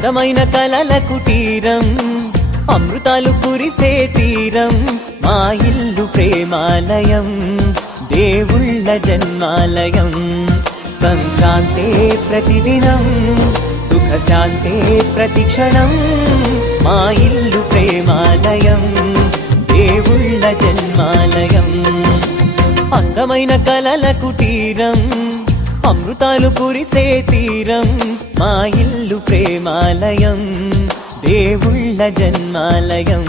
అందమైన కలల కుటీరం, అమృతాలు కురిసే తీరం, మా ఇల్లు ప్రేమాలయం, దేవుళ్ళ జన్మాలయం. సంక్రాంతే ప్రతిదినం, సుఖశాంతే ప్రతిక్షణం, మా ఇల్లు ప్రేమాలయం, దేవుళ్ళ జన్మాలయం. అందమైన కలల కుటీరం, అమృతాలు కురిసే తీరం, మా ఇల్లు ప్రేమాలయం, దేవుళ్ళ జన్మాలయం.